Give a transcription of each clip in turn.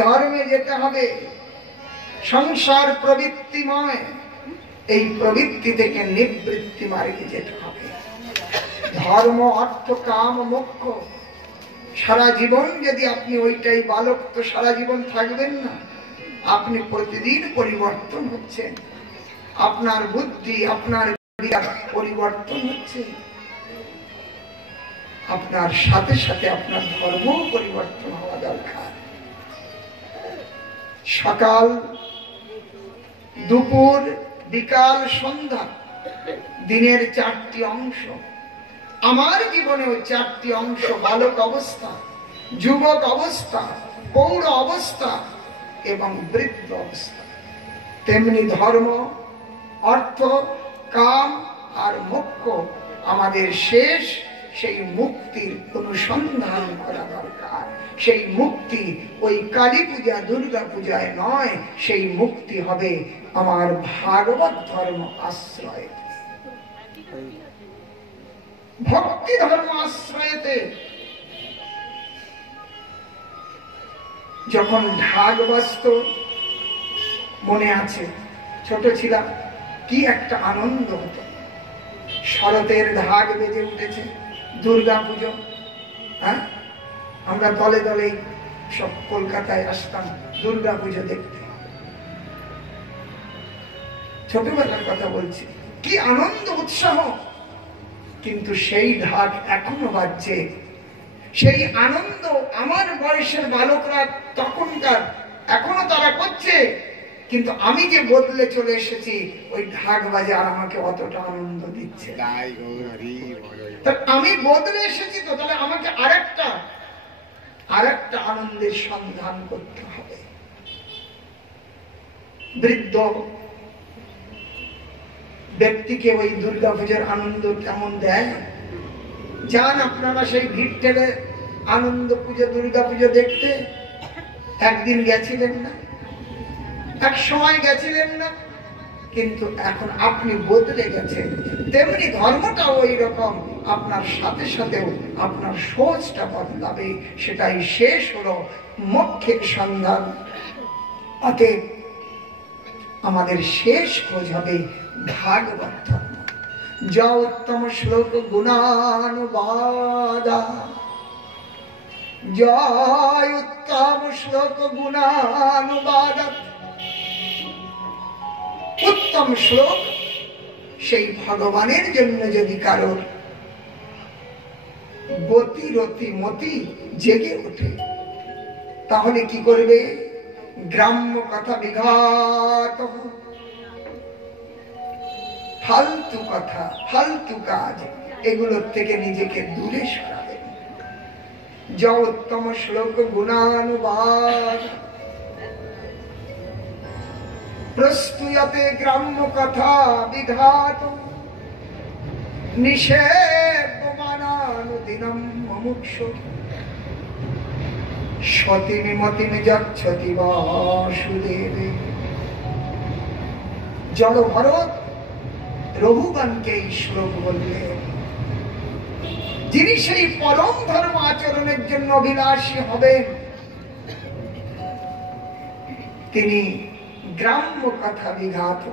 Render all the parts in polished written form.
ধর্মে যেতে হবে, সংসার প্রবৃত্তিময়, এই প্রবৃত্তি থেকে নিবৃত্তি মার্গে যেতে হবে। ধর্ম অর্থ কাম মোক্ষ, সারা জীবন যদি আপনি ওইটাই বালক, তো সারা জীবন থাকবেন না। আপনি প্রতিদিন পরিবর্তন হচ্ছেন, আপনার বুদ্ধি আপনার পরিবর্তন হচ্ছে, আপনার সাথে সাথে আপনার ধর্ম পরিবর্তন হওয়া দরকার। সকাল দুপুর বিকাল সন্ধ্যা, দিনের 4টি অংশ। আমার জীবনেও 4টি অংশ, বালক অবস্থা, যুবক অবস্থা, পৌর অবস্থা এবং বৃদ্ধ অবস্থা। তেমনি ধর্ম অর্থ কাম আর মোক্ষ, আমাদের শেষ সেই মুক্তির অনুসন্ধান করা দরকার। সেই মুক্তি ওই কালী পূজা দুর্গা পূজায় নয়, সেই মুক্তি হবে আমার ভাগবত ধর্ম আশ্রয়, ভক্তি ধর্ম আশ্রয়তে। যখন ঢাক বাজত, মনে আছে ছোট ছিলাম, কি একটা আনন্দ হতো। শরতের ঢাক বেজে উঠেছে, দুর্গা পুজো, হ্যাঁ, আমরা দলে দলে সব কলকাতায় আসতাম দুর্গা পুজো দেখতে। ছোটবেলার কথা বলছি, কি আনন্দ উৎসাহ। কিন্তু সেই ঢাক এখনো বাজছে, সেই আনন্দ আমার বয়সের বালকরা তখনকার এখনো তারা করছে। কিন্তু আমি যে বদলে চলে এসেছি, ওই ঢাক বাজে আর আমাকে অতটা আনন্দ দিচ্ছে। আমি বদলে এসেছি, তো তাহলে আমাকে আরেকটা আনন্দের সন্ধান করতে হবে। বৃদ্ধ ব্যক্তিকে ওই দুর্গা পূজার আনন্দ কেমন দেয়? যান আপনারা সেই ভিড় ঠেলে আনন্দ পুজো দুর্গা পুজো দেখতে। একদিন গেছিলেন না, এক সময় গেছিলেন না, কিন্তু এখন আপনি বদলে গেছেন। তেমনি ধর্মটাও ওই রকম, আপনার সাথে সাথেও আপনার সোচটা বদলাবে। সেটাই শেষ হলো মোক্ষের সন্ধান। অতএব আমাদের শেষ খোঁজ হবে ভাগবত ধর্ম। যা উত্তম শ্লোক গুণানুবাদা, জয় উত্তম শ্লোক গুণানুবাদা। উত্তম শ্লোক সেই ভগবানের জন্য যদি কারোর গতি রতি মতি জেগে ওঠে, তাহলে কি করবে? গ্রাম্য কথা বিঘাত, ফালতু কথা ফালতু কাজ, এগুলোর থেকে নিজেকে দূরে সরাবে। যা উত্তম শ্লোক গুণানুবাদ, প্রস্তুয়তে গ্রাম্য কথা বিঘাত, নিষেধমানানুদিনম মুমুক্ষু, সতিমি মতিমি যচ্ছতি বাসুদেবে। জড় ভরত রঘুগণকে এই শ্লোক বললেন। যিনি সেই পরম ধর্ম আচরণের জন্য অভিলাষী হবেন, তিনি গ্রাম্য কথা বিঘাত,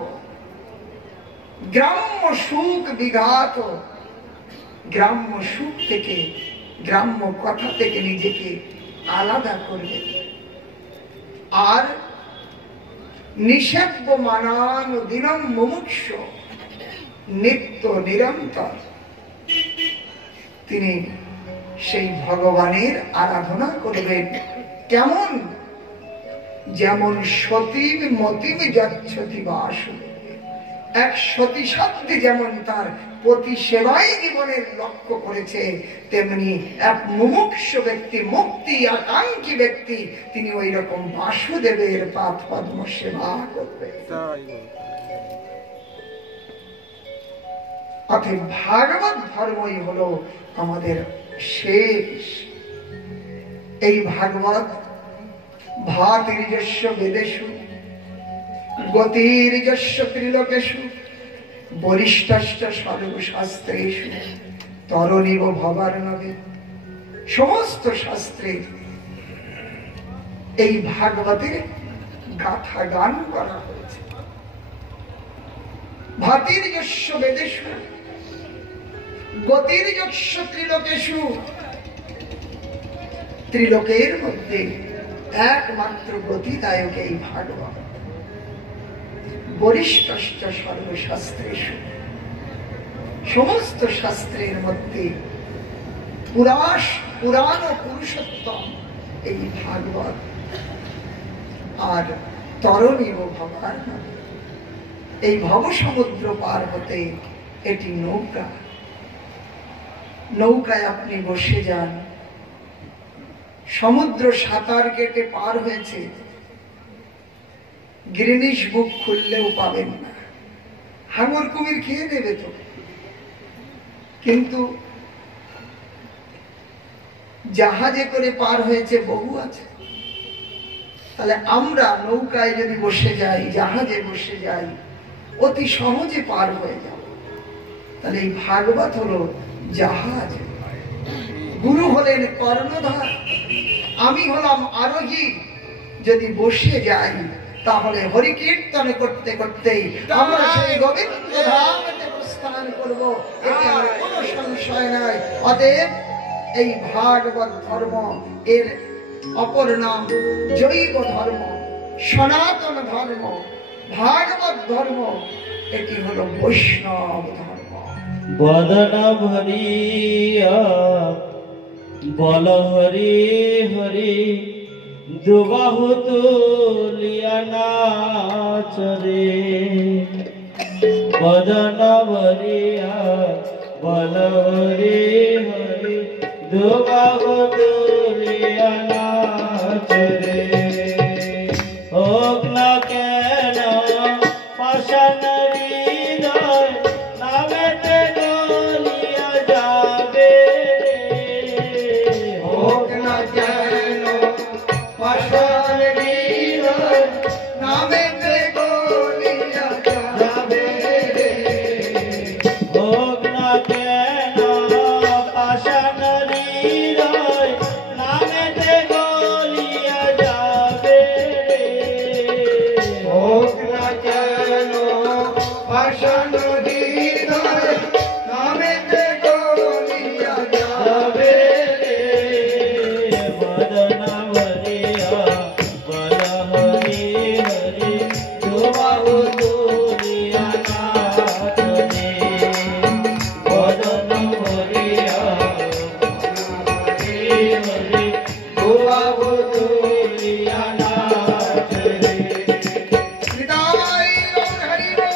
গ্রাম্য সুখ বিঘাত, গ্রাম্য সুখ থেকে গ্রাম্য কথা থেকে নিজেকে আলাদা করবে। আর নিষেব্য মানান দিনম মুমুক্ষ, নিত্য নিরন্তর তিনি সেই ভগবানের আরাধনা করবেন। কেমন? যেমন সতীব মতিব যচ্ছতি বাসুদেবে। এক সতী সাধ্বী যেমন তার পতি সেবাই জীবনের লক্ষ্য করেছে, তেমনি এক মুমুক্ষ ব্যক্তি, মুক্তি আকাঙ্ক্ষী ব্যক্তি, তিনি ওই রকম বাসুদেবের পাদ পদ্ম সেবা করবে। অতএব ভাগবত ধর্মই হলো আমাদের শেষ। এই ভাগবত ভাতির্যস্য বেদেষু গতির্যস্য ত্রিলোকেষু বরিষ্ঠশ্চ সর্বশাস্ত্রেষু তরণীব ভবার্ণবে। সমস্ত শাস্ত্রে এই ভাগবতের গাথা গান করা হয়েছে। ভাতির যস্য বেদেষু গতির যস্য ত্রিলোকেষু, ত্রিলোকের মধ্যে একমাত্র গতিদায়ক এই ভাগবত। বরিষ্ঠশ্চ সর্বশাস্ত্রেষু, সমস্ত শাস্ত্রের মধ্যে পুরাণ ও পুরুষোত্তম এই ভাগবত। আর তরণীব ভবার, এই ভবসমুদ্র পার হতে এটি নৌকা। নৌকায় আপনি বসে যান, সমুদ্র সাঁতার কেটে পার হয়েছে, গ্রিনিশ বুক খুললেও পাবেন না, হাঙর কুমির খেয়ে দেবে তো। কিন্তু জাহাজে করে পার হয়েছে বহু আছে। তাহলে আমরা নৌকায় যদি বসে যাই, জাহাজে বসে যাই, অতি সহজে পার হয়ে যাব। তাহলে এই ভাগবত হলো জাহাজ, গুরু হলেন কর্ণধার, আমি হলাম আরোহী। যদি বসে যাই তাহলে হরি কীর্তন করতে করতে আমরা সেই গোবিন্দ ধামে প্রস্থান করব, এতে আর কোনো সংশয় নাই। অতএব এই ভাগবত ধর্ম, এর অপর নাম জৈব ধর্ম, সনাতন ধর্ম, ভাগবত ধর্ম, এটি হলো বৈষ্ণব ধর্ম। বদন ভরিয়া বল হরি হরি, দুবাহু তুলিয়া নাচরে। বদন ভরিয়া বল হরি হরি, দুবাহু তুলিয়া নাচরে। হোক না কেন পাষাণ হৃদয়, নামেতে গলিয়া যাবে রে। হোক না কেন পাষাণ হৃদয়, নামেতে গলিয়া যাবে রে। হোক না কেন পাষাণ হৃদয়, নামেতে গলিয়া যাবে রে। হোক না কেন পাষাণ হৃদয়, নামেতে গলিয়া যাবে রে। বদন ভরিয়া বল হরি হরি, দুবাহু তুলিয়া নাচরে। বদন ভরিয়া হরি হরি, দুবাহু তুলিয়া নাচরে। হৃদয় হরি বল।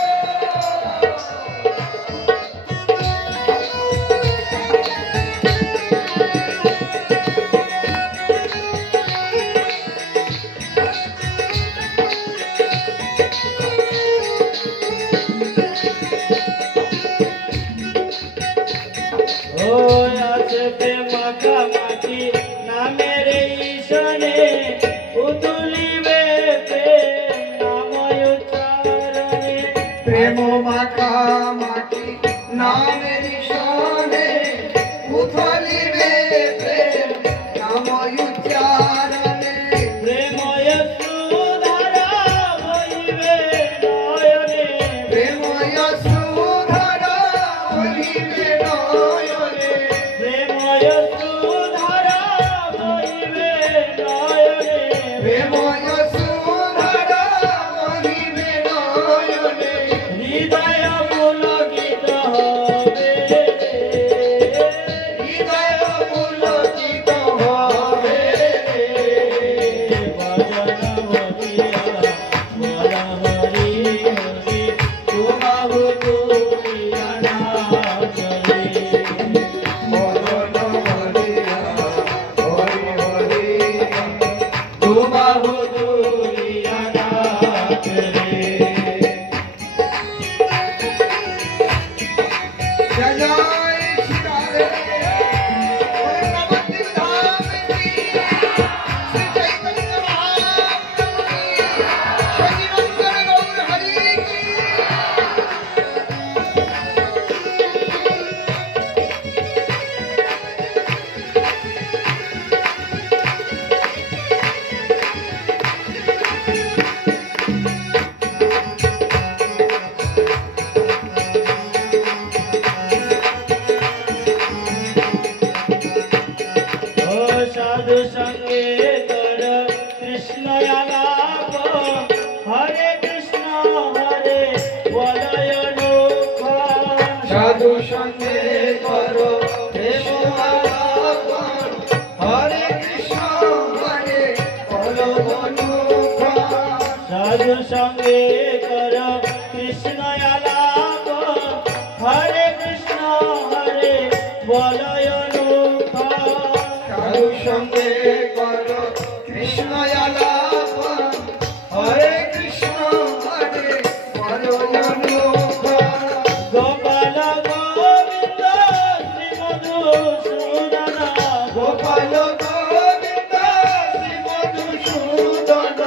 ও আসতে মাখামাখি নামের ঈশানে, উতুলিবে প্রেম নাময় উচ্চারণে। প্রেম মাখা মাটি নামের সনে, উথলিবে প্রেম নাম উচ্চারণে। প্রেময় সুধারা বহিবে নয়নে। প্রেময় সুধারা বহিবে নয়নে। প্রেময় সুধারা বহিবে নয়নে। প্রেময় সুধারা বহিবে নয়নে। হৃদয় পুলকিত হবে রে। হৃদয় পুলকিত হবে রে। বদন ভরিয়া বল হরি হরি, দুবাহু তুলিয়া নাচরে। বদন ভরিয়া হরি হরি, দুবাহু তুলিয়া নাচরে। জয় জয় শ্রী রাধে। বৃন্দাবন ধাম কি, শ্রী চৈতন্য মহাপ্রভু কি, সচিরঞ্জন গৌর হরি কি। কৃষ্ণ আলাপ হরে কৃষ্ণ হরে বলয় রূপ সাধু সঙ্গে করো প্রেম আলাপ হরে কৃষ্ণ হরে বলো অনুপ সাধু সঙ্গে কর কৃষ্ণ আলাপ হরে কৃষ্ণ হরে বলয় রূপ সাধু সঙ্গে করো কৃষ্ণ আলাপ হরে কৃষ্ণ হরে বলো অনুপ গোপাল গোবিন্দ শ্রী মধুসূদন গোপাল গোবিন্দ শ্রী মধুসূদন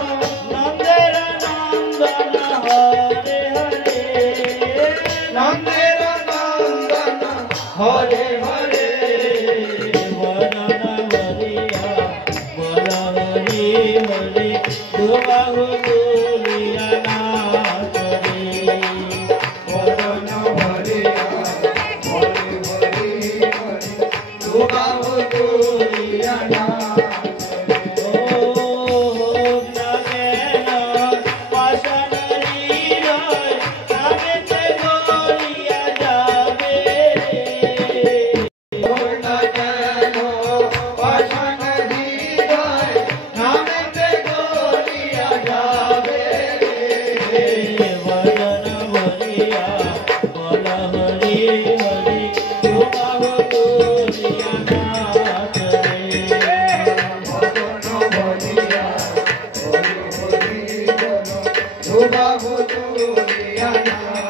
নন্দের নন্দন হরে হরে নন্দের নন্দন হরে হরে বদন হরিয়া বল হরি হরি দুবাহু তুলিয়া নাচ রে বদন হরিয়া হরে হরে হরে দুবাহু তুলিয়া নাচ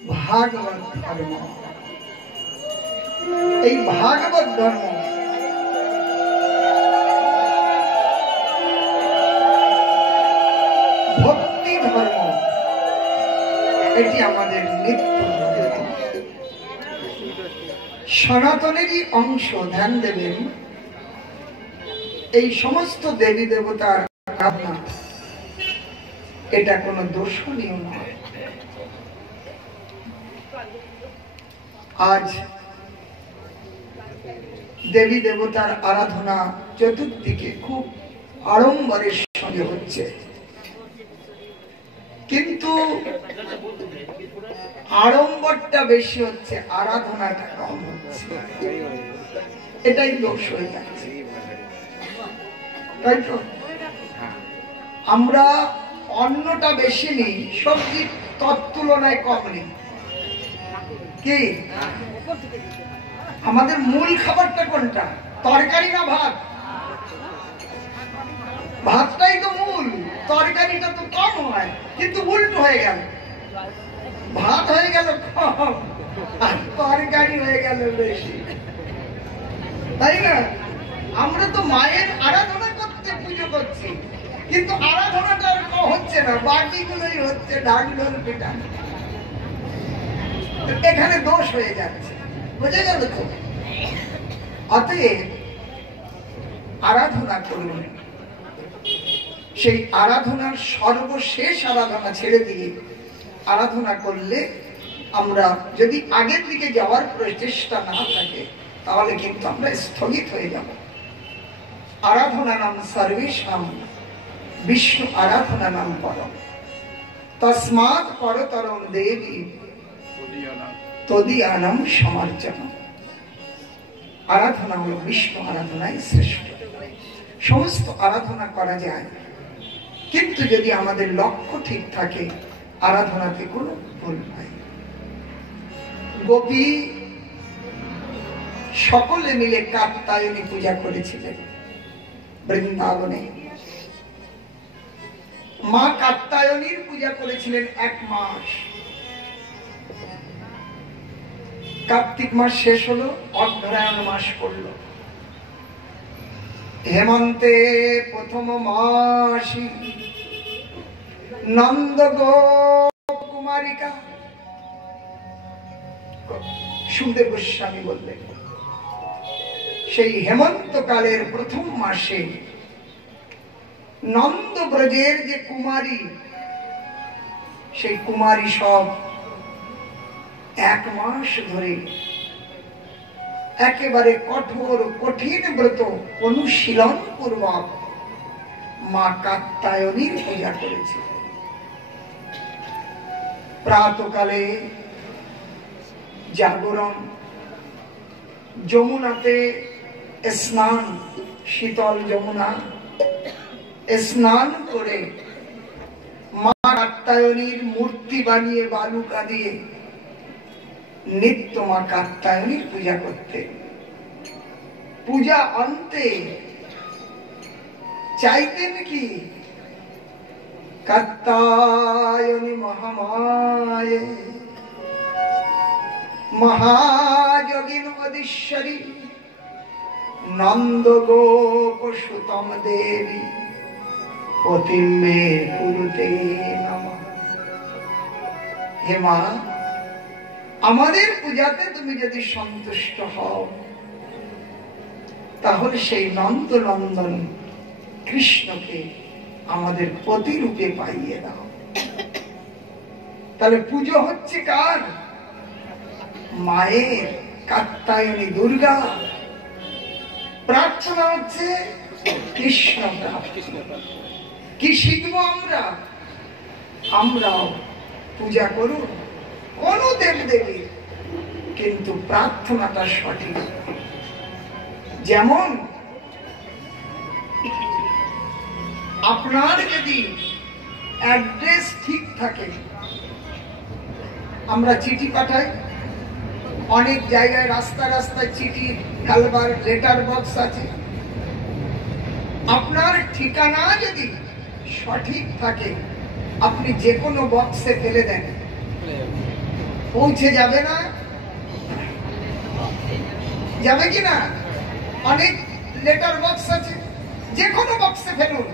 ভাগবত ধর্ম। এই ভাগবত ধর্ম ভক্তি ধর্ম, এটি আমাদের নিত্য সনাতনেরই অংশ। ধ্যান দেবেন, এই সমস্ত দেবী দেবতার আরাধনা এটা কোনো দর্শনীয় নয়। আজ দেবী দেবতার আরাধনা চতুর্দিকে খুব আড়ম্বরের সঙ্গে হচ্ছে, কিন্তু আড়ম্বরটা বেশি হচ্ছে, আরাধনাটা কম হচ্ছে। এটাই দোষ হয়ে যাচ্ছে, তাই তো? আমরা অন্নটা বেশি নিই, সবজি তৎতুলনায় কম নিই। কি আমাদের মূল খাবারটা কোনটা? তরকারি না ভাত? ভাতটাই তো মূল, তরকারিটা তো কম হয়, কিন্তু উল্টো হয়ে গেল। ভাত হয়ে গেল কম আর তরকারি হয়ে গেল বেশি, তাই না? আমরা তো মায়ের আরাধনা করতে পুজো করছি, কিন্তু আরাধনাটা আর হচ্ছে না, বাকিগুলোই হচ্ছে ঢাক ঢোল পিটা। এখানে দোষ হয়ে যাচ্ছে, বুঝে গেল তো? অতএব আরাধনা করুন, সেই আরাধনার সর্বশেষ আরাধনা ছেড়ে দিয়ে আরাধনা করলে আমরা যদি আগের দিকে যাওয়ার প্রচেষ্টা না থাকে, তাহলে কিন্তু আমরা স্থগিত হয়ে যাব। আরাধনা নাম সর্বেশাম, বিষ্ণু আরাধনা নাম পরম, তস্মাৎ পরতরম দেবী তদীয়ানাম সমার্চনম। আরাধনা হলো বিষ্ণু আরাধনাই শ্রেষ্ঠ। সমস্ত আরাধনা করা যায়, কিন্তু যদি আমাদের লক্ষ্য ঠিক থাকে, আরাধনাতে কোনো ভুল নাই। গোপী সকলে মিলে কাত্যায়নী পূজা করেছিলেন বৃন্দাবনে। মা কাত্যায়নীর পূজা করেছিলেন 1 মাস। কার্তিক মাস শেষ হলো, অগ্রহায়ণ মাস পড়লো। হেমন্তে প্রথম মাসি নন্দ কুমারিকা, সুখদেব গোস্বামী বললেন, সেই হেমন্তকালের প্রথম মাসে নন্দ ব্রজের যে কুমারী, সেই কুমারী সব 1 মাস ধরে একেবারে কঠোর কঠিন ব্রত অনুশীলন পূর্বক মা কাত্যায়নীর পূজা করেছিল। প্রাতকালে জাগরণ, যমুনাতে স্নান, শীতল যমুনা স্নান করে মা কাত্যায়নীর মূর্তি বানিয়ে বালুকা দিয়ে নিত্য মা কাত্যায়নীর পূজা করতে। পূজা অন্তে চাইতেন কি? কাত্যায়নী মহামায়ে মহাযোগিন অধীশ্বরী নন্দ গোপ সুতম দেবী পতিমে কুরুতে নমঃ। হে মা, আমাদের পূজাতে তুমি যদি সন্তুষ্ট হও, তাহলে সেই নন্দ নন্দন কৃষ্ণকে আমাদের প্রতিরূপে পাইয়ে দাও। তাহলে পুজো হচ্ছে কার? মায়ের, কাত্যায়নী দুর্গা। প্রার্থনা হচ্ছে কৃষ্ণ প্রাপ্তি। কি শিখবো আমরা? আমরাও পূজা করুন কোন দেবদেবী, কিন্তু প্রার্থনাটা সঠিক। যেমন আপনার যদি অ্যাড্রেস ঠিক থাকে, আমরা চিঠি পাঠাই, অনেক জায়গায় রাস্তায় রাস্তায় চিঠি ফেলবার লেটার বক্স আছে। আপনার ঠিকানা যদি সঠিক থাকে, আপনি যে কোনো বক্সে ফেলে দেন, পৌঁছে যাবে না? যাবে কি না? অনেক লেটার বক্স আছে, যে কোনো বক্সে ফেলুন,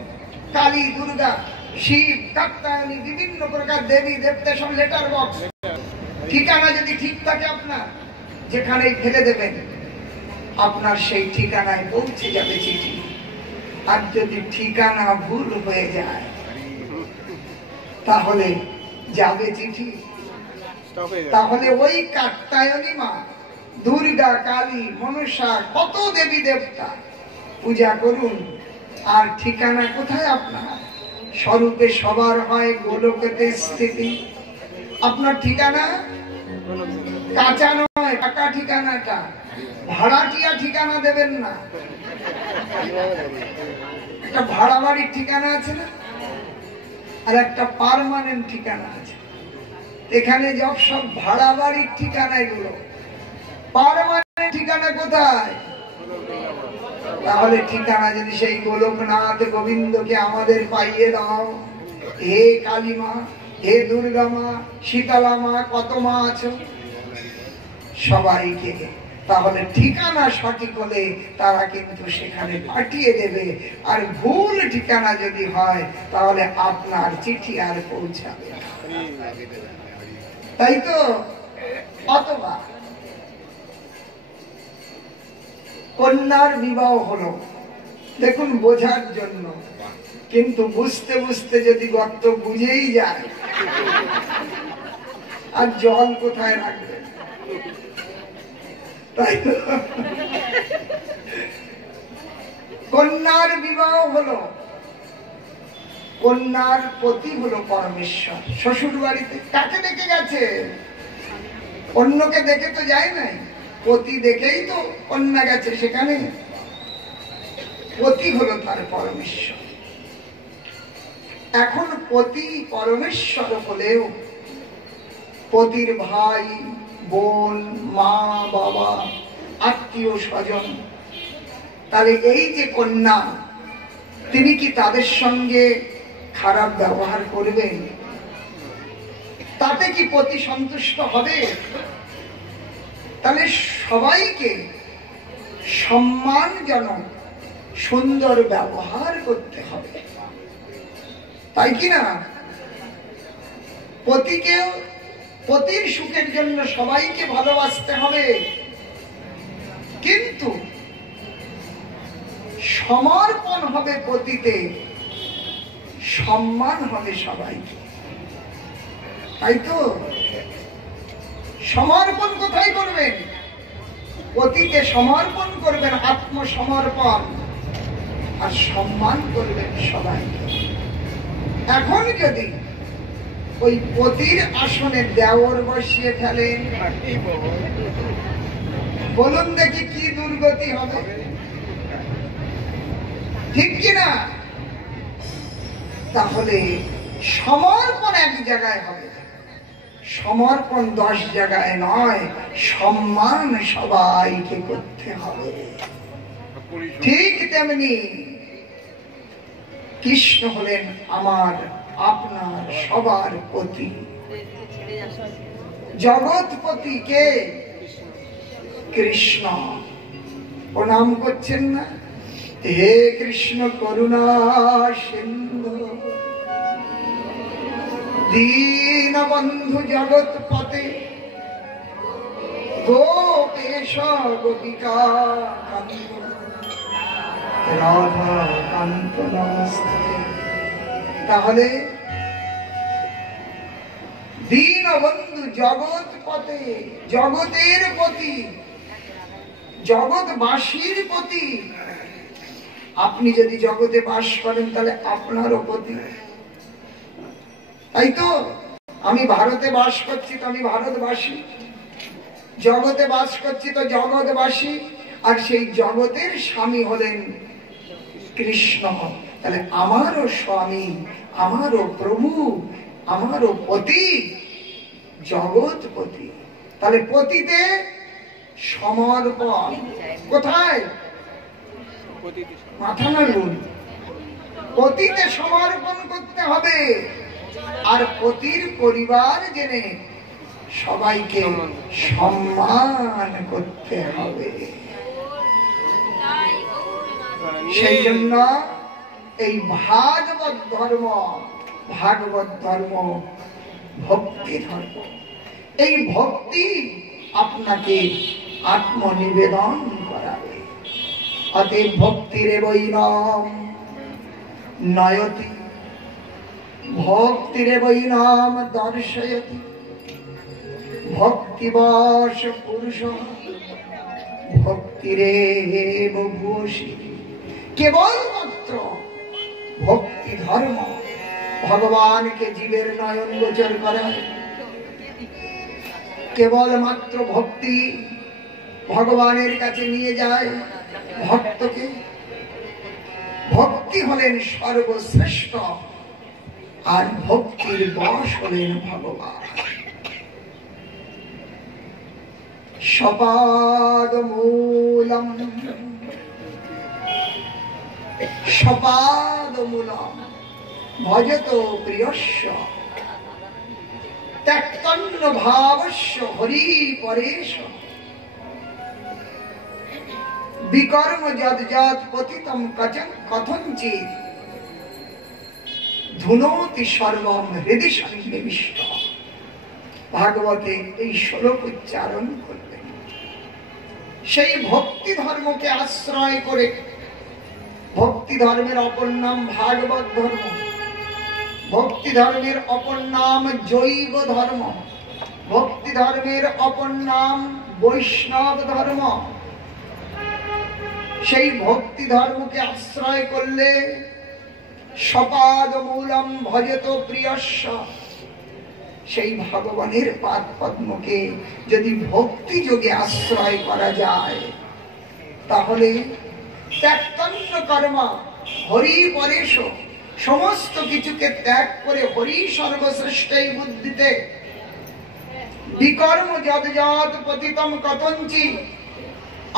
কালী, দুর্গা, শিব, কাত্যায়নী, বিভিন্ন প্রকার দেবী দেবতা, সব লেটার বক্স। ঠিকানা যদি ঠিক থাকে আপনার, যেখানেই ফেলে দেবেন আপনার সেই ঠিকানায় পৌঁছে যাবে চিঠি। আর যদি ঠিকানা ভুল হয়ে যায় তাহলে যাবে চিঠি। তাহলে ওই কাত্যায়নী মা, দুর্গা, কালী, মনসা, কত দেবী দেবতা পূজা করুন, আর ঠিকানা কোথায় আপনার? স্বরূপে সবার হয় গোলকেতে স্থিতি। আপনার ঠিকানা কাঁচা নয়, পাকা ঠিকানাটা। ভাড়াটিয়া ঠিকানা দেবেন না। একটা ভাড়া বাড়ির ঠিকানা আছে না, আর একটা পার্মানেন্ট ঠিকানা আছে। এখানে সব ভাড়া বাড়ির ঠিকানা এগুলো, পার্মানেন্ট ঠিকানা কোথায়? তাহলে ঠিকানা যদি সেই গোলকনাথ গোবিন্দকে আমাদের পাইয়ে দাও, হে কালী মা, হে দুর্গা মা, শীতলা মা, কত মা আছো, সবাইকে, তাহলে ঠিকানা সঠিক হলে তারা কিন্তু সেখানে পাঠিয়ে দেবে। আর ভুল ঠিকানা যদি হয় তাহলে আপনার চিঠি আর পৌঁছাবে না, তাই তো? অথবা কন্যার বিবাহ হলো, দেখুন বোঝার জন্য, কিন্তু বুঝতে বুঝতে যদি গর্ত বুঝেই যায় আর জল কোথায় রাখবে, তাই তো? কন্যার বিবাহ হলো, কন্যার পতি হলো পরমেশ্বর। শ্বশুর বাড়িতে কাকে দেখে গেছে? অন্যকে দেখে তো যায় নাই, পতি দেখেই তো কন্যা গেছে সেখানে। পতি হলো তার পরমেশ্বর। এখন পতি পরমেশ্বর হলেও পতির ভাই, বোন, মা, বাবা, আত্মীয় স্বজন, তাহলে এই যে কন্যা, তিনি কি তাদের সঙ্গে খারাপ ব্যবহার করবেন? তাতে কি পতি সন্তুষ্ট হবে? তাহলে সবাইকে সম্মানজনক সুন্দর ব্যবহার করতে হবে, তাই কি না? পতিকেও, পতির সুখের জন্য সবাইকে ভালোবাসতে হবে, কিন্তু সমর্পণ হবে পতিতে, সম্মান হবে সবাইকে, তাই তো? সমর্পণ কোথায় করবেন? পতিকে সমর্পণ করবেন, আত্মসমর্পণ, আর সম্মান করবেন সবাইকে। এখন যদি ওই পতির আসনে দেওর বসিয়ে ফেলেন, বলুন দেখি কি দুর্গতি হবে, ঠিক কিনা? তাহলে সমর্পণ এক জায়গায় হবে, সমর্পণ 10 জায়গায় নয়, সম্মান সবাইকে করতে হবে। ঠিক তেমনি কৃষ্ণ হলেন আমার, আপনার, সবার পতি। জগৎপতি কে? কৃষ্ণ। প্রণাম করছেন না? হে কৃষ্ণ করুণা সিন্ধু দীনবন্ধু জগৎপতে গোপেশ গোপিকা কান্ত রাধা কান্ত নমস্তে। তাহলে দীনবন্ধু জগৎপতে, জগতের পতি, জগৎবাসীর পতি। আপনি যদি জগতে বাস করেন তাহলে আপনারও পতি, তাই তো? আমি ভারতে বাস করছি তো আমি ভারতবাসী, জগতে বাস করছি তো জগৎবাসী, আর সেই জগতের স্বামী হলেন কৃষ্ণ। তাহলে আমারও স্বামী, আমারও প্রভু, আমারও পতি জগৎপতি। তাহলে পতিতে সমর্পণ কোথায়? মাথা নাড়ুন। পতিতে সমর্পণ করতে হবে। আর পতির পরিবার জেনে সবাইকে সম্মান করতে হবে। সেই জন্য এই ভাগবত ধর্ম ভক্তি ধর্ম। এই ভক্তি আপনাকে আত্মনিবেদন করাবে। অতএব ভক্তিরেবৈনাম নয়তি, ভক্তিরেবৈনাম দর্শয়তি, ভক্তিবশ পুরুষ ভক্তিরেব ভূষি। কেবলমাত্র ভক্তি ধর্ম ভগবানকে জীবের নয়ন গোচর করায়। কেবলমাত্র ভক্তি ভগবানের কাছে নিয়ে যায় ভক্তকে। ভক্তি হলেন সর্বশ্রেষ্ঠ, আর ভক্তির বশ হলেন ভগবান। সপাদমূলম সপাদমূলম ভজত প্রিয়স্য ত্যক্তন্ন ভাবস্য হরি পরেশ। বিকর্ম যদ যদ পতিতম কথঞ্চিৎ ধুনোতি সর্বম হৃদি সন্নিবিষ্ট। ভাগবতে এই শ্লোক উচ্চারণ করবেন। সেই ভক্তি ধর্মকে আশ্রয় করে, ভক্তি ধর্মের অপর নাম ভাগবত ধর্ম, ভক্তি ধর্মের অপর নাম জৈব ধর্ম, ভক্তি ধর্মের অপর নাম বৈষ্ণব ধর্ম। সেই ভক্তি ধর্মকে আশ্রয় করলে সপাদমূলম ভজত প্রিয়স্য, সেই ভগবানের পাদ পদ্মকে যদি ভক্তি যোগে আশ্রয় করা যায়, তাহলে ত্যক্তন্ন কর্ম হরি পরেশ, সমস্ত কিছুকে ত্যাগ করে হরি সর্বশ্রেষ্ঠ এই বুদ্ধিতে, বিকর্ম যদ যদ পতিতম কথঞ্চিৎ,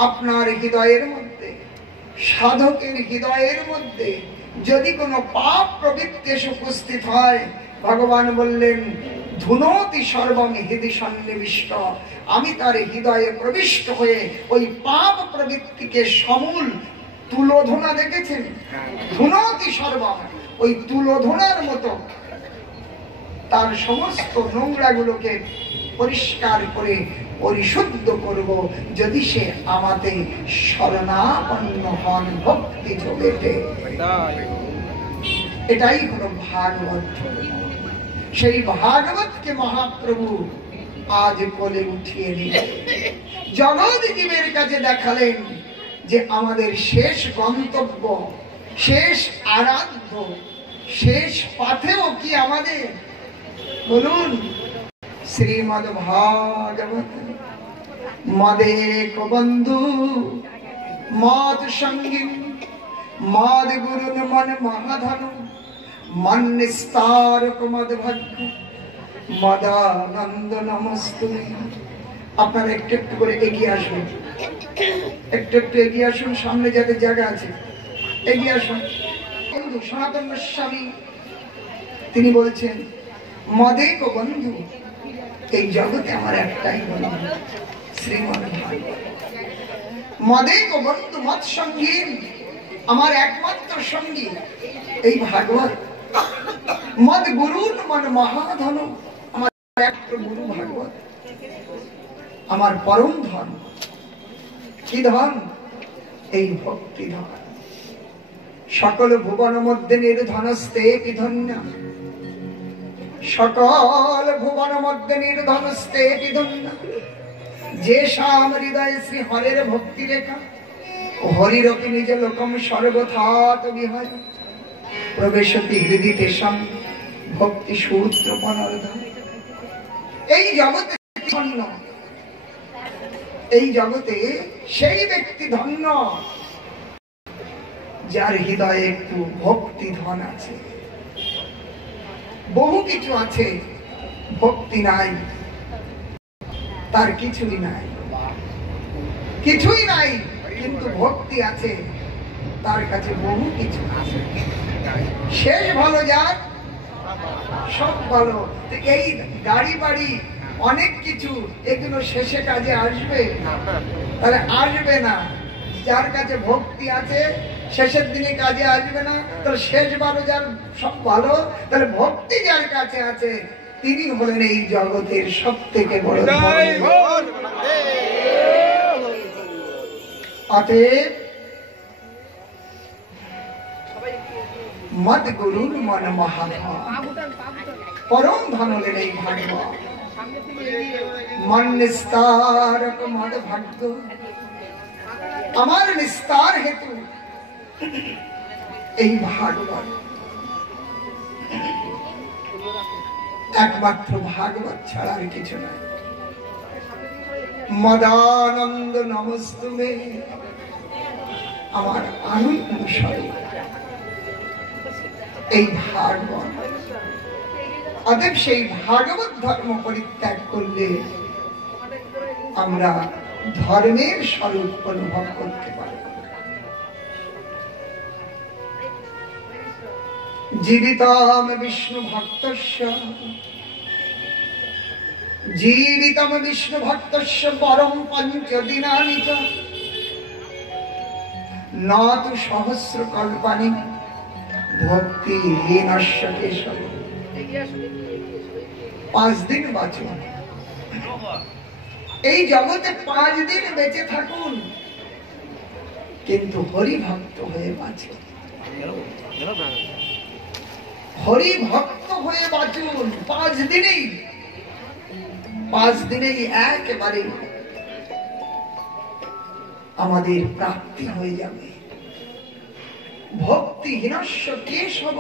আপনার হৃদয়ের মধ্যে, সাধকের হৃদয়ের মধ্যে যদি কোনো পাপ প্রবৃত্তি এসে উপস্থিত হয়, ভগবান বললেন ধুনোতি সর্বম হৃদি সন্নিবিষ্ট, আমি তার হৃদয়ে প্রবিষ্ট হয়ে ওই পাপ প্রবৃত্তিকে সমূল তুলোধনা দেখেছেন, ধুনোতি সর্বম, ওই তুলোধনার মতো তার সমস্ত নোংরা গুলোকে পরিষ্কার করে পরিশুদ্ধ করব, যদি সে আমাদের শরণাপন্ন হন ভক্তি যোগেতে। এটাই হলো ভাগবত। সেই ভাগবতকে মহাপ্রভু আজ কোলে উঠিয়ে নিয়ে জগৎ জীবের কাছে দেখালেন যে আমাদের শেষ গন্তব্য, শেষ আরাধ্য, শেষ পাথেয় কি আমাদের? বলুন, শ্রীমদ্ ভাগবত মদেক বন্ধু মদ সঙ্গী মদ গুরুন মন মহাধনু মন নিস্তারক মদ ভাগ্য মদানন্দ নমস্তুতে। আপনারা একটু একটু করে এগিয়ে আসুন, একটু একটু এগিয়ে আসুন, সামনে যাদের জায়গা আছে এগিয়ে আসুন। বন্ধু সনাতন গোস্বামী তিনি বলছেন, মদেক বন্ধু, এই জগতে আমার একটাই বন্ধু শ্রীমদ্ ভাগবত। মদেক বন্ধু মৎ সঙ্গী, আমার একমাত্র সঙ্গী এই ভাগবত। মদ গুরুর মন মহাধন, আমার একমাত্র গুরু ভাগবত, আমার পরম ধন। কি ধন? এই ভক্তি ধন। সকল ভুবন মধ্যে নির্ধনস্তে বিধন্য, সকল ভুবন মধ্যে নির্ধনস্তে বিধন্য, যে শাম হৃদয় শ্রী হরের ভক্তি রেখা, হরিরপি নিজ লোকম সর্বথাত বিহার, প্রবেশতি হৃদি তেষাম ভক্তি সূত্র পনর্ধন। এই জগতে ধন্য, এই জগতে সেই ব্যক্তি ধন্য যার হৃদয়ে একটু ভক্তি ধন আছে। বহু কিছু আছে, ভক্তি নাই, তার কিছুই নাই, কিছুই নাই, কিন্তু ভক্তি আছে, তার কাছে বহু কিছু আছে। শেষ ভালো যার সব ভালো। এই গাড়ি বাড়ি অনেক কিছু, এগুলো শেষে কাজে আসবে? তাহলে আসবে না। যার কাছে ভক্তি আছে শেষের দিনে কাজে আসবে না, তাহলে শেষ বারো যার সব ভালো। তাহলে ভক্তি যার কাছে আছে তিনি হলেন এই জগতের সব থেকে বড়। অতএব মদ গুরুর মন মহান, পরম ধন হলেন এই ভাগবত। মন নিস্তার মদ ভাগ্য, আমার নিস্তার হেতু এই ভাগবত। একমাত্র ভাগবত ছাড়া আর কিছু নয়। মদানন্দ নমস্তুমে, আমার আনন্দ স্বরূপ এই ভাগবত। অতএব সেই ভাগবত ধর্ম পরিত্যাগ করলে আমরা ধর্মের স্বরূপ অনুভব করতে পারি। জীবিতম বিষ্ণু ভক্তস্য, জীবিতম বিষ্ণু ভক্তস্য পরম পঞ্চ দিনানি চ নতু সহস্র কল্পানি ভক্তিহীনস্য কেশব। 5 দিন বাঁচুন, এই জগতে 5 দিন বেঁচে থাকুন, কিন্তু হরি ভক্ত হয়ে বাঁচুন। হরি ভক্ত হয়ে বাঁচুন। 5 দিনেই, 5 দিনেই একেবারে আমাদের প্রাপ্তি হয়ে যাবে। ভক্তিহীনস্য কেশব,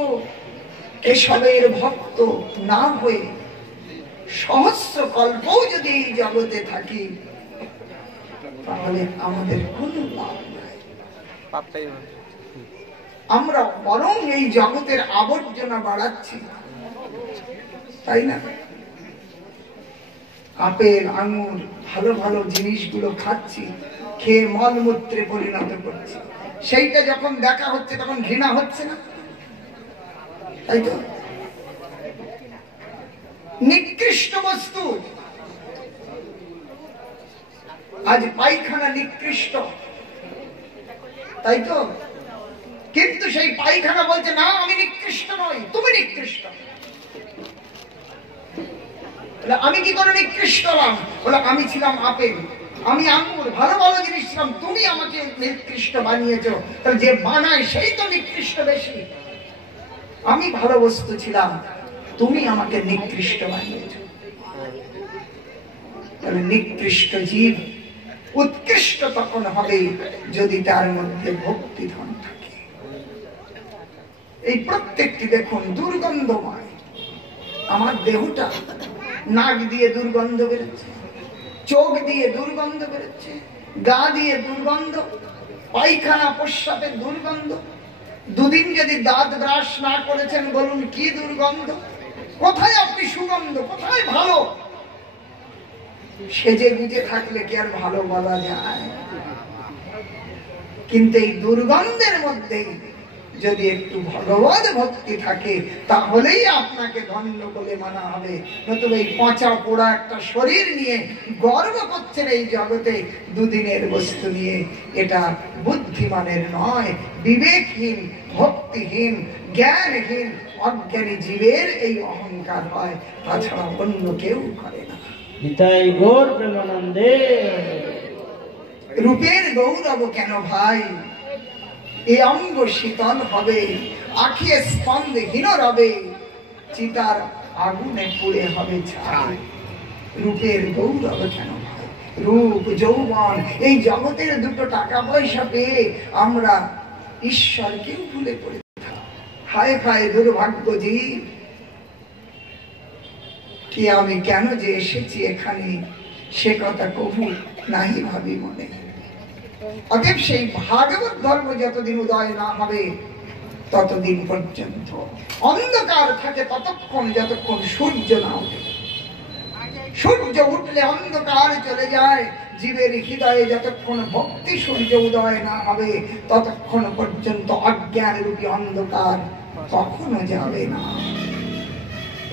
কেশবের ভক্ত না হয়ে সহস্র কল্পও যদি এই জগতে থাকি তাহলে আমাদের কোনো লাভ নাই। আমরা বরং এই জগতের আবর্জনা বাড়াচ্ছি, তাই না? আপেল আঙুর ভালো ভালো জিনিসগুলো খাচ্ছি, খেয়ে মলমূত্রে পরিণত করছি। সেইটা যখন দেখা হচ্ছে তখন ঘৃণা হচ্ছে না, তাই তো? নিকৃষ্ট বস্তু, আজ পায়খানা নিকৃষ্ট, তাই তো? কিন্তু সেই পায়খানা বলছে না, আমি নিকৃষ্ট নই, তুমি নিকৃষ্ট। আমি কি করে নিকৃষ্ট হলাম? বলে আমি ছিলাম আপেল, আমি আঙ্গুর, ভালো ভালো জিনিস ছিলাম, তুমি আমাকে নিকৃষ্ট বানিয়েছো। তাহলে যে বানায় সেই তো নিকৃষ্ট বেশি। আমি ভালো বস্তু ছিলাম, তুমি আমাকে নিকৃষ্ট বানিয়েছো। তাহলে নিকৃষ্ট জীব উৎকৃষ্ট তখন হবে যদি তার মধ্যে ভক্তি ধন থাকে। এই প্রত্যেকটি দেখুন দুর্গন্ধময়। আমার দেহটা নাক দিয়ে দুর্গন্ধ বেরোচ্ছে, চোখ দিয়ে দুর্গন্ধ বেরোচ্ছে, গা দিয়ে দুর্গন্ধ, পায়খানা প্রস্রাবের দুর্গন্ধ। 2 দিন যদি দাঁত ব্রাশ না করেছেন বলুন কি দুর্গন্ধ। কোথায় আপনি সুগন্ধ, কোথায় ভালো? সেজে গুজে থাকলে কি আর ভালো বলা যায়? কিন্তু এই দুর্গন্ধের মধ্যে যদি একটু ভগবত ভক্তি থাকে তাহলেই আপনাকে ধন্য বলে মানা হবে। নতুবা এই পচা পোড়া একটা শরীর নিয়ে গর্ব করছেন এই জগতে 2 দিনের বস্তু নিয়ে, এটা বুদ্ধিমানের নয়, বিবেকহীন, ভক্তিহীন, জ্ঞানহীন, অজ্ঞানী জীবের এই অহংকার হয়, তাছাড়া অন্য কেউ করে না। নিতাই গৌর প্রেমানন্দে। রূপের গৌরব কেন ভাই? এই অঙ্গ শীতল হবে, আখি স্পন্দহীন রবে, চিতার আগুনে পুড়ে হবে ছাই। রূপের গৌরব কেন ভাই? রূপ যৌবন এই জগতের 2 টাকা পয়সা পেয়ে আমরা ঈশ্বরকেও ভুলে পড়ে। হায় হায় দুর্ভাগ্য জীব, কি আমি কেন যে এসেছি এখানে সে কথা কবু নাহি ভাবি মনে। অতএব সেই ভাগবত ধর্ম যতদিন উদয় না হবে ততদিন পর্যন্ত অন্ধকার থাকে, ততক্ষণ যতক্ষণ সূর্য না ওঠে। সূর্য উঠলে অন্ধকার চলে যায়। জীবের হৃদয়ে যতক্ষণ ভক্তি সূর্য উদয় না হবে ততক্ষণ পর্যন্ত অজ্ঞান রূপী অন্ধকার কখনো যাবে না।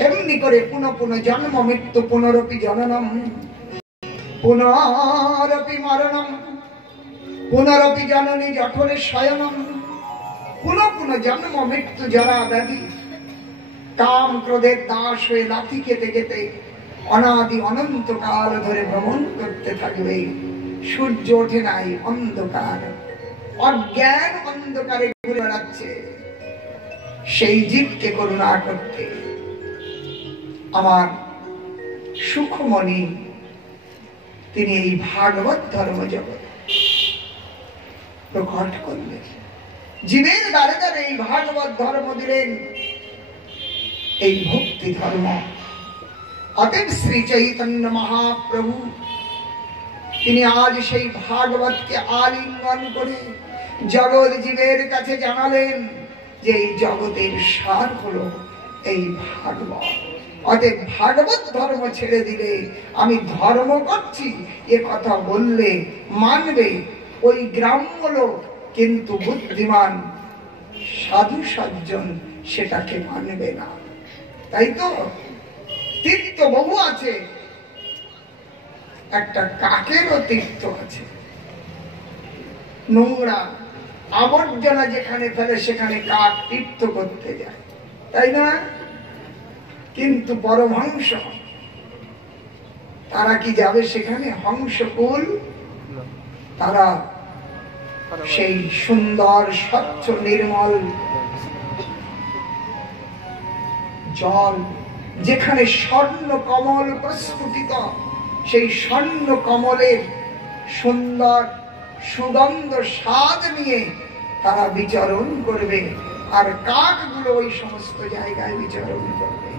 এমনি করে পুনঃ পুনঃ জন্ম মৃত্যু পুনরপি জননম পুনরপি মরণম পুনরপি জননী জঠরে শয়নম। পুনঃ পুনঃ জন্ম মৃত্যু জরা ব্যাধি, কাম ক্রোধের দাস হয়ে লাথি খেতে খেতে অনাদি অনন্ত কাল ধরে ভ্রমণ করতে থাকবে। সূর্য ওঠে নাই, অন্ধকার, অজ্ঞান অন্ধকারে ঘুরে বেড়াচ্ছে। সেই জীবকে করুণা করতে আমার সুখমণি তিনি এই ভাগবত ধর্ম জগৎ প্রকট করলেন। জীবের দ্বারে দ্বারে এই ভাগবত ধর্ম দিলেন, এই ভক্তি ধর্ম। অতএব শ্রী চৈতন্য মহাপ্রভু তিনি আজ সেই ভাগবতকে আলিঙ্গন করে জগৎ জীবের কাছে জানালেন যে এই জগতের সার হলো এই ভাগবত। অতএব ভাগবত ধর্ম ছেড়ে দিলে আমি ধর্ম করছি এ কথা বললে মানবে ওই গ্রাম্য লোক, কিন্তু বুদ্ধিমান সাধু সজ্জন সেটাকে মানবে না। তাই তো তীর্থ বহু আছে, একটা কাকেরও তীর্থ আছে। নোংরা আবর্জনা যেখানে ফেলে সেখানে কাক তীর্থ করতে যায়, তাই না? কিন্তু পরমহংস তারা কি যাবে সেখানে? হংসকুল তারা সেই সুন্দর স্বচ্ছ নির্মল জল, যেখানে স্বর্ণ কমল প্রস্ফুটিত, সেই স্বর্ণ কমলের সুন্দর সুগন্ধ স্বাদ নিয়ে তারা বিচরণ করবে, আর কাকগুলো ওই সমস্ত জায়গায় বিচরণ করবে।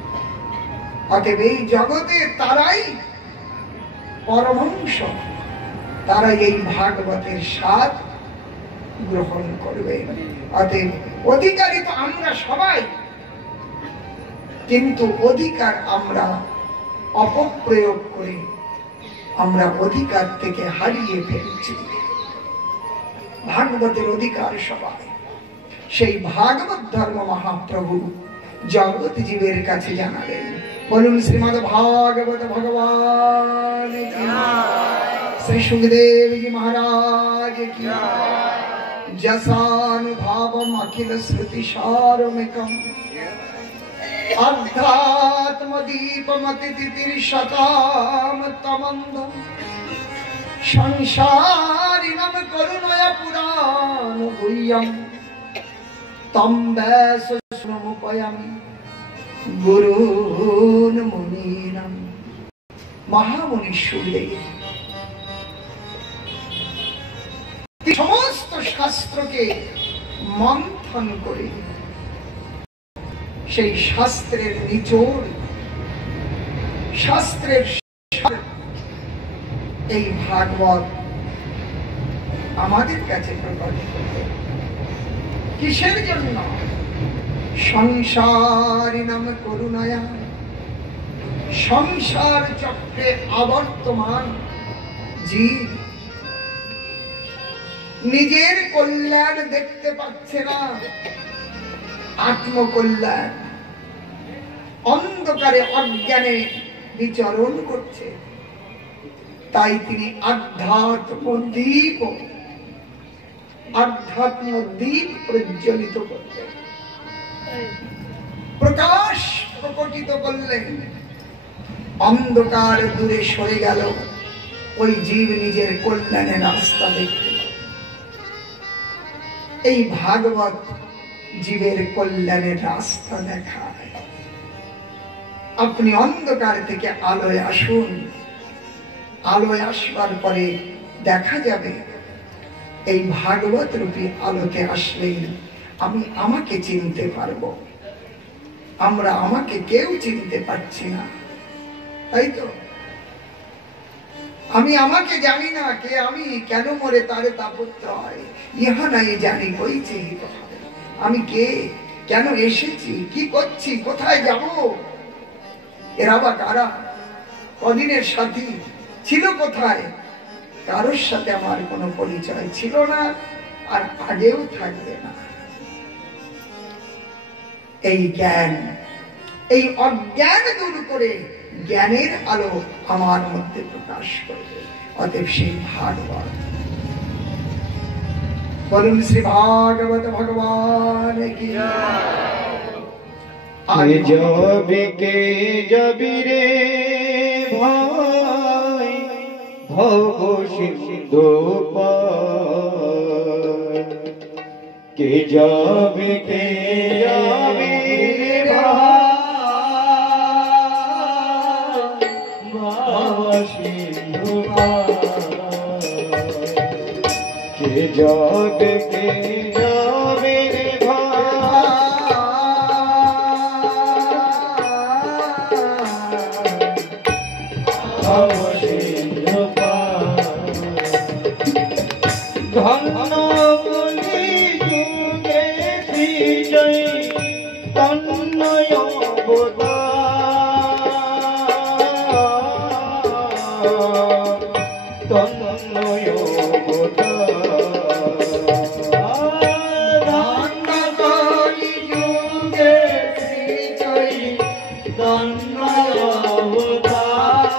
অতএব এই জগতে তারাই পরমহংস, তারাই এই ভাগবতের স্বাদ গ্রহণ করবে। অতএব অধিকারী তো আমরা সবাই, কিন্তু অধিকার আমরা অপপ্রয়োগ করে আমরা অধিকার থেকে হারিয়ে ফেলছি। ভাগবতের অধিকার সবাই। সেই ভাগবত ধর্ম মহাপ্রভু জগৎ জীবের কাছে জানালেন। বলুন শ্রীমদ ভাগবত ভগবান কি, শ্রী সুখদেব জি মহারাজ কি। যশানুভাবম অখিল শ্রুতি সারমিকম আধ্যাত্ম দীপমতি তিতির্শতাম তমন্দম সংসারিণম করুণয়া পুরাণ গুহ্যম তম ব্যাস সমুপয়ামি গুরুন মুনিনাম। মহামুনি সুখদেব সমস্ত শাস্ত্রকে মন্থন করে সেই শাস্ত্রের নিচোড়, শাস্ত্রের এই ভাগবত আমাদের কাছে প্রকট করলেন। কিসের জন্য? সংসারিণাম করুণায়া, সংসার চক্রে আবর্তমান জীব নিজের কল্যাণ দেখতে পাচ্ছে না, আত্মকল্যাণ অন্ধকারে অজ্ঞানে বিচরণ করছে। তাই তিনি আধ্যাত্ম দ্বীপ প্রজ্বলিত করলেন, প্রকাশ প্রকটিত করলেন। অন্ধকার দূরে সরে গেল, ওই জীব নিজের কল্যাণের রাস্তা দেখতে। এই ভাগবত জীবের কল্যাণের রাস্তা দেখায়। আপনি অন্ধকার থেকে আলোয় আসুন, আলোয় আসবার পরে দেখা যাবে এই ভাগবত রূপী আলোতে আসলেই আমি আমাকে চিনতে পারবো। আমরা আমাকে কেউ চিনতে পারছি না, তাই তো? আমি আমাকে জানি না কে আমি, কেন মরে তারে তাপত্র হয়, ইহা নাই জানি বইছে। আমি কে, কেন এসেছি, কি করছি, কোথায় যাব? এরা বা কারা? কদিনের সাথী ছিল কোথায়? কারোর সাথে আমার কোনো পরিচয় ছিল না, আর আগেও থাকবে না। এই জ্ঞান এই অজ্ঞান দূর করে জ্ঞানের আলো আমার মধ্যে প্রকাশ করবে। অতএব সেই ভাগবত বলুন শ্রী ভাগবত ভগবান কি কে যাবি রে ভাই ভব সিন্ধু পার, কে যাবে রে ভাই ভব সিন্ধু পার, কে যাবে রে ধন্য বলি যুগে বিজয় তন্ময় অবতার, তন্ময় অবতার, ধন্য বলি যুগে বিজয় তন্ময় অবতার,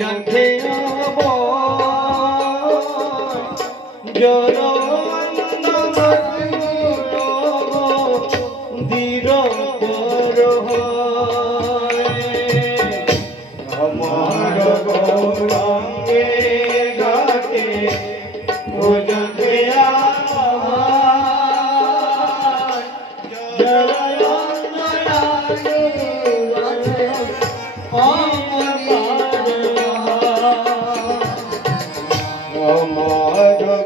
জন্মে জর দীর পর আমার গৌরাঙ্গে ঘাটে জন্মে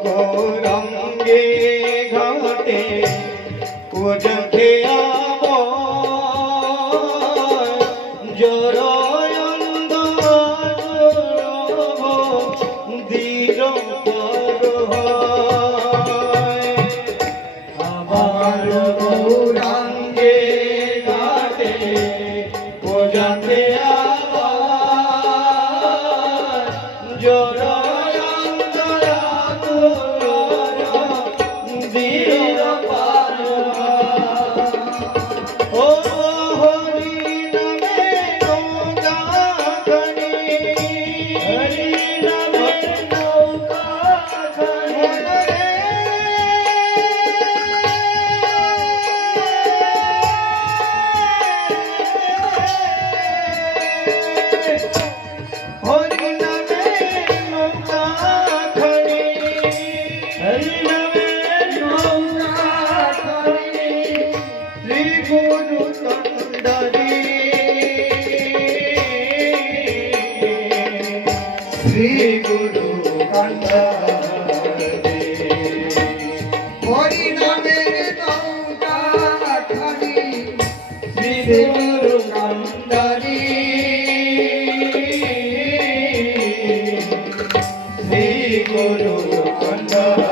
গৌরাঙ্গে ঘাটে উঠে জর দীর আমার গৌরাঙ্গে ঘাটে উঠে জর শ্রী গুরু কন্ডারি হরি নামের নৌকা খানি শ্রী গুরু কন্ডারি শ্রী গুরু কন্ডারি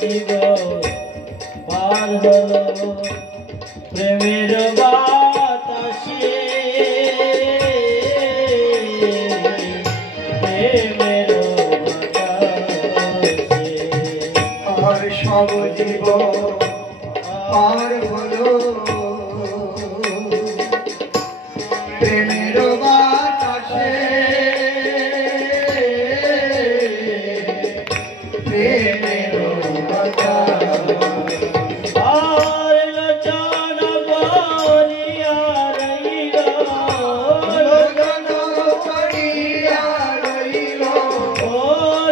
জীব পার হলো প্রেমের বাতাসে প্রেমের বাতাসে আর সব জীব পার হলো প্রেমের বাতাসে প্রেমের বাতাসে আর লোচন বলিয়া রইল লোচন বলিয়া রইল ও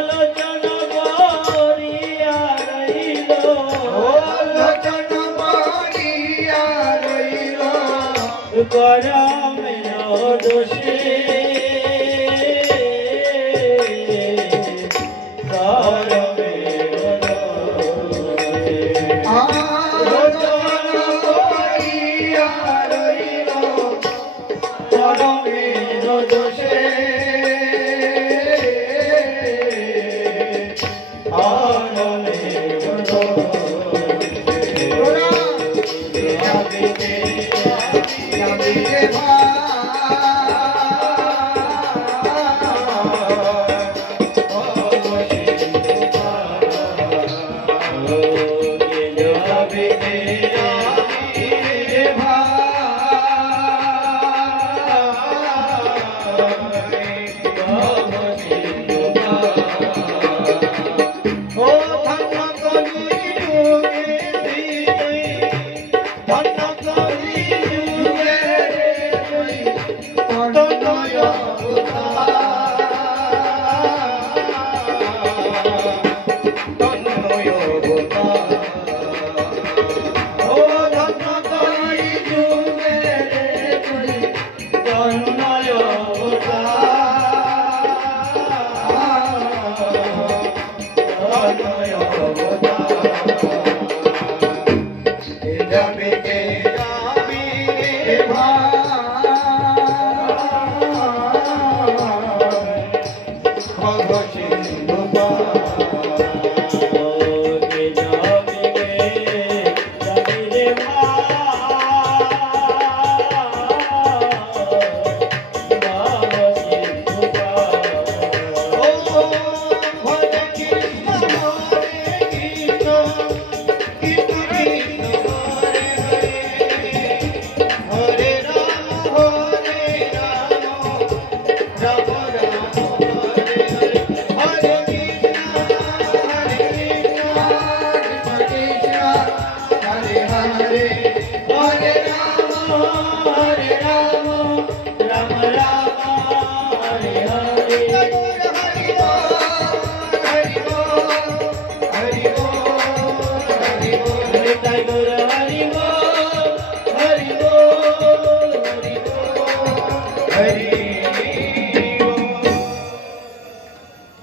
লোচন বলিয়া রইল লোচন বলিয়া রইল করমের দোষে করমের দোষে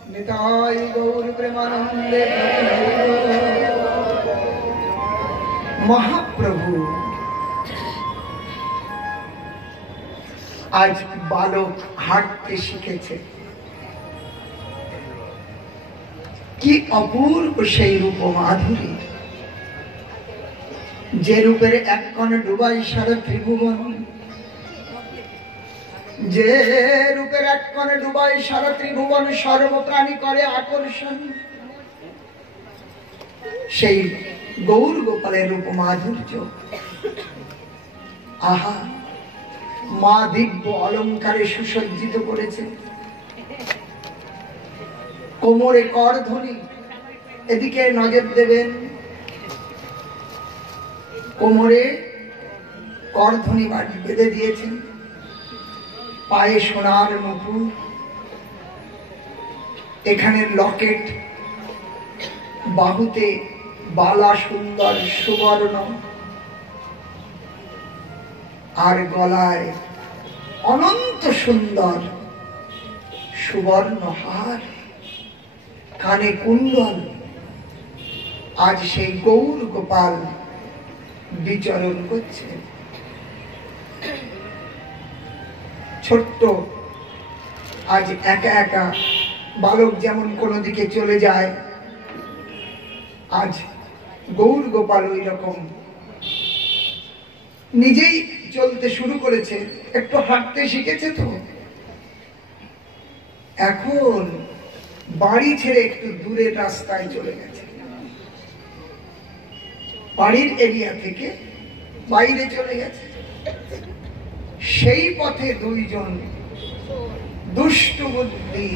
निताय गौर प्रेमानंदे महाप्रभु आज बालक हाঁটতে শিখেছে কি অপূর্ব সেই রূপ মাধুরী যে রূপের এক কোণে ডুবাই সারা ত্রিভুবন যে রূপের এক কোণে ডুবাই সারা ত্রিভুবন সর্বপ্রাণী করে আকর্ষণ সেই গৌর গোপালের রূপ মাধুর্য আহা মা দিব্য অলঙ্কারে সুসজ্জিত করেছে কোমরে করধ্বনি এদিকে নজর দেবেন কোমরে করধ্বনি বেঁধে দিয়েছেন পায়ে সোনার নুপুর এখানে লকেট বাহুতে বালা সুন্দর সুবর্ণ আর গলায় অনন্ত সুন্দর সুবর্ণ হার কানে কুণ্ডল আজ সেই গৌর গোপাল বিচরণ করছে ছোট্ট আজ একা একা বালক যেমন কোনো দিকে চলে যায় আজ গৌর গোপাল ওই রকম নিজেই চলতে শুরু করেছে, একটু হাঁটতে শিখেছে তো, এখন বাড়ি ছেড়ে একটু দূরের রাস্তায় চলে গেছে, বাড়ির এরিয়া থেকে বাইরে চলে গেছে। সেই পথে দুইজন দুষ্ট বুদ্ধি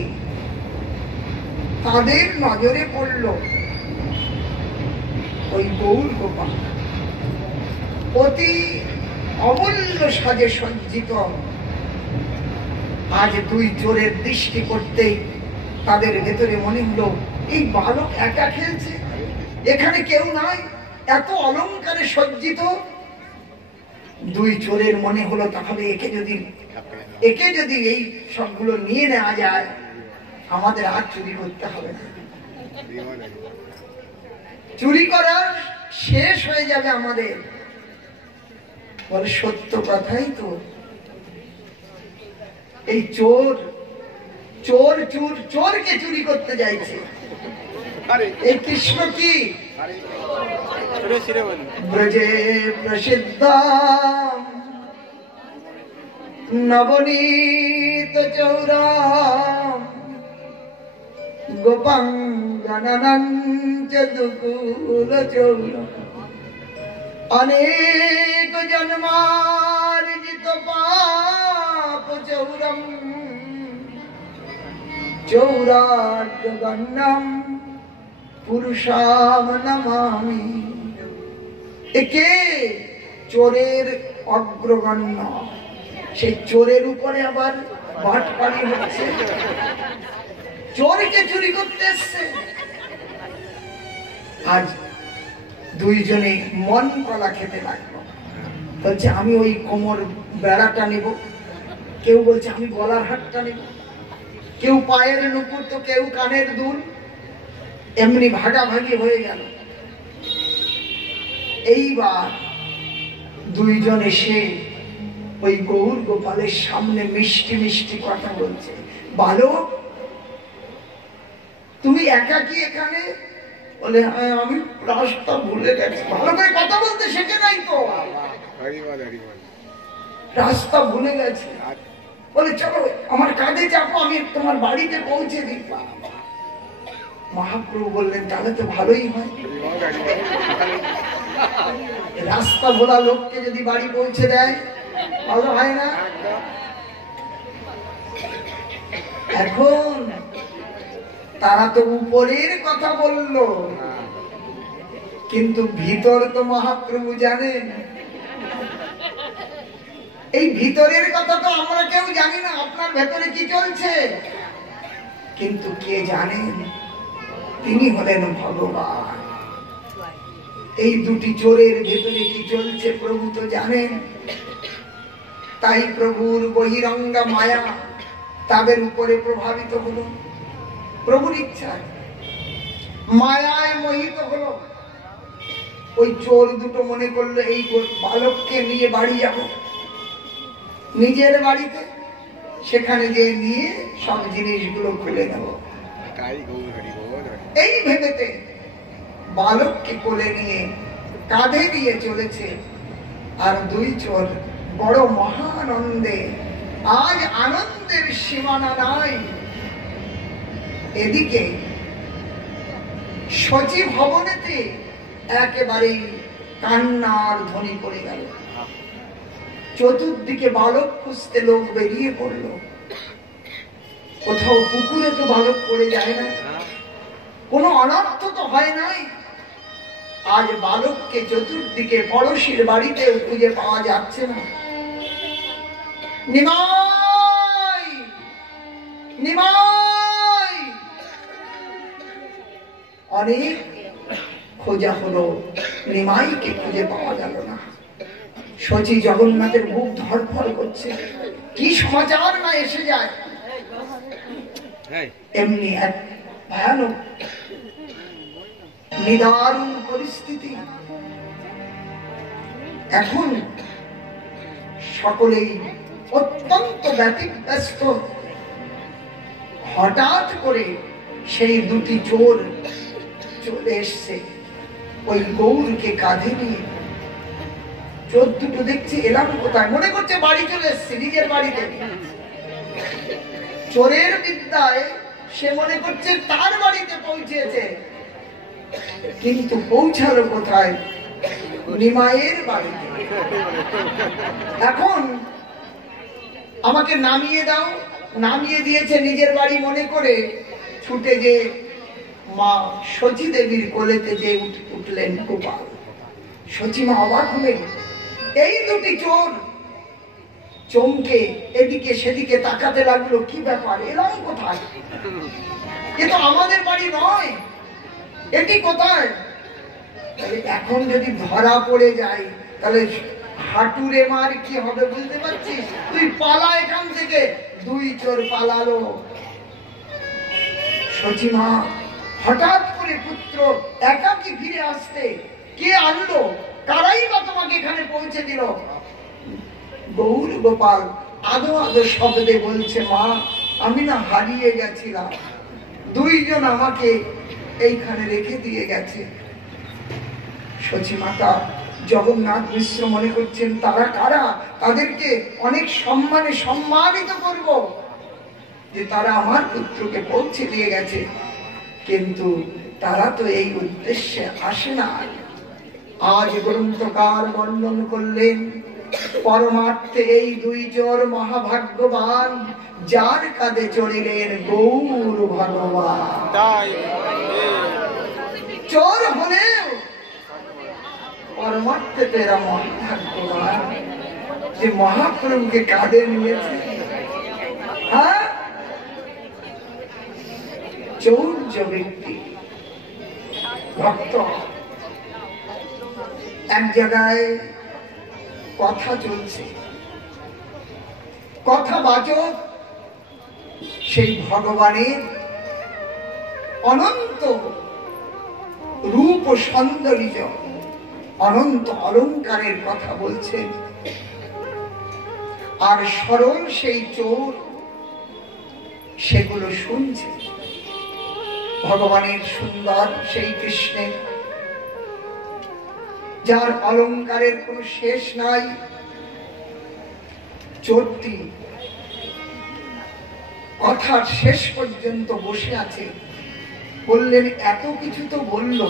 তাদের নজরে পড়ল ওই গৌর গোপাল অতি অমূল্য সাজে সজ্জিত। আজ দুই চোরের দৃষ্টি করতেই তাদের ভেতরে মনে হলো এই বালক একা খেলছে, এখানে কেউ নাই, এত অলংকারে সজ্জিত। দুই চোরের মনে হলো তাহলে একে যদি এই সবগুলো নিয়ে নেওয়া যায়, আমাদের আর চুরি করতে হবে না, চুরি করা শেষ হয়ে যাবে আমাদের। বলে সত্য কথাই তো, এই চোরকে চুরি করতে যাইছে। এই কৃষ্ণ কি ব্রজে প্রসিদ্ধ নবনীত চৌরাম গোপাঙ্গনানঞ্চ দুকুল চৌরাম অনেক জন্মার্জিত পাপ চৌরম চৌরার্যগণ্যম পুরুষাম নমামি। একে চোরের অগ্রগণ্য, সেই চোরের উপরে আবার বাটপাড়ি হচ্ছে, চোরকে চুরি করতে এসছে। আজ দুইজনে মন কলা খেতে লাগলো, বলছে আমি ওই কোমর বেড়াটা নেব, কেউ বলছে আমি গলার হাটটা নেব, কেউ পায়ের নুপুর তো কেউ কানের দুল, এমনি ভাগাভাগি হয়ে গেল। এইবার দুইজন এসে ওই গৌর গোপালের সামনে মিষ্টি মিষ্টি কথা বলছে। বালক তুমি একাকি এখানে? বলে হ্যাঁ আমি রাস্তা ভুলে গেছি। ভালো করে কথা বলতে শেখে নাই তো, রাস্তা ভুলে গেছে। বলে চলো আমার কাঁধে চাপো, আমি তোমার বাড়িতে পৌঁছে দিই। মহাপ্রভু বললেন তাহলে তো ভালোই হয়, রাস্তা ভোলা লোককে যদি বাড়ি পৌঁছে দেয় ভালো হয় না? এখন তারা তো উপরের কথা বলল, কিন্তু ভিতর তো মহাপ্রভু জানেন। এই ভিতরের কথা তো আমরা কেউ জানি না, আপনার ভেতরে কি চলছে, কিন্তু কে জানেন? তিনি হলেন ভগবান। এই দুটি চোরের ভেতরে কি চলছে প্রভু তো জানেন। তাই প্রভুর বহিরঙ্গা মায়া তাদের উপরে প্রভাবিত হলো, প্রভুর ইচ্ছায় মায়ায় মোহিত হলো। ওই চোর দুটো মনে করলো এই বালককে নিয়ে বাড়ি যাব, নিজের বাড়িতে, সেখানে যে নিয়ে সব জিনিসগুলো খুলে নেব। এই ভেবেতে বালককে কোলে নিয়ে কাঁধে দিয়ে চলেছে। আর দুই চোর বড় মহানন্দে, আজ আনন্দের সীমানা নাই। এদিকে সচিব ভবনেতে একেবারেই কান্নার ধ্বনি পড়ে গেল। চতুর্দিকে বালক খুঁজতে লোক বেরিয়ে পড়ল। কোথাও পুকুরে তো বালক পড়ে যায় না, কোনো অনর্থ তো হয় নাই। আজ বালককে চতুর্দিকে পড়শির বাড়িতেও খুঁজে পাওয়া যাচ্ছে না। নিমাই নিমাই অনেক খোঁজা হলো, নিমাইকে খুঁজে পাওয়া গেল না। শচী জগন্নাথের বুক ধড়ফড় করছে, কি সমাচার না এসে যায়। এমনি এক ভয়ানক নিদারুণ পরিস্থিতি। এখন সকলেই অত্যন্ত ব্যতিব্যস্ত। হঠাৎ করে সেই দুটি চোর চলে এসছে। ওই গৌরকে কাঁধে নিয়ে চোর দুটো দেখছে এলাম কোথায়, মনে করছে বাড়ি চলে এসছে নিজের বাড়িতে। চোরের বিদ্যায় সে মনে করছে তার বাড়িতে পৌঁছেছে, কিন্তু পৌঁছালো কোথায়? নিমাইয়ের বাড়িতে। এখন আমাকে নামিয়ে দাও, নামিয়ে দিয়েছে নিজের বাড়ি মনে করে ছুটে যে মা শচী দেবীর কোলেতে যে উঠলেন গোপাল। শচী মা অবাক হলেন, এই দুটি চোর চমকে এদিকে সেদিকে তাকাতে লাগলো, কি ব্যাপার, এলাম কোথায়? এ তো আমাদের বাড়ি নয়, এটি কোথায়? এখন যদি ধরা পড়ে যায় তাহলে হাঁটুরে মার কি হবে বুঝতে পারছিস? তুই পালা এখান থেকে। দুই চোর পালালো। শচী মা হঠাৎ করে পুত্র একাকী ফিরে আসতে, কে আনলো, কারাই বা তোমাকে এখানে পৌঁছে দিল? গৌর গোপাল আদো আদো শব্দে বলছে, মা আমি না হারিয়ে গেছিলাম, দুইজন আমাকে এইখানে রেখে দিয়ে গেছে। শচী মাতা জগন্নাথ মিশ্র মনে করছেন তারা কারা, তাদেরকে অনেক সম্মানে সম্মানিত করব যে তারা আমার পুত্রকে পৌঁছে দিয়ে গেছে, কিন্তু তারা তো এই উদ্দেশ্যে আসে না। আজ গ্রন্থকার বর্ণন করলেন পরমার্থে এই দুই চোর মহাভাগ্যবান, যার কাঁধে চড়িলেন গৌর ভগবান। চোর হলেও পরমার্থে তেরা মহাভাগ্যবান যে মহাপ্রভুকে কাঁধে নিয়েছে। হ্যাঁ, চৌর্য ব্যক্তি ভক্ত। এক জায়গায় কথা চলছে, কথা বাচক সেই ভগবানের অনন্ত রূপ ও সৌন্দর্য, অনন্ত অলঙ্কারের কথা বলছেন। আর সরল সেই চোর সেগুলো শুনছে। ভগবানের সুন্দর সেই কৃষ্ণের, যার অলঙ্কারের কোনো শেষ নাই, চোরটি কথার শেষ পর্যন্ত বসে আছে। বললেন এত কিছু তো বললো,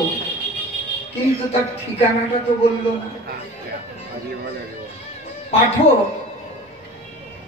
কিন্তু তার ঠিকানাটা তো বললো না। পাঠক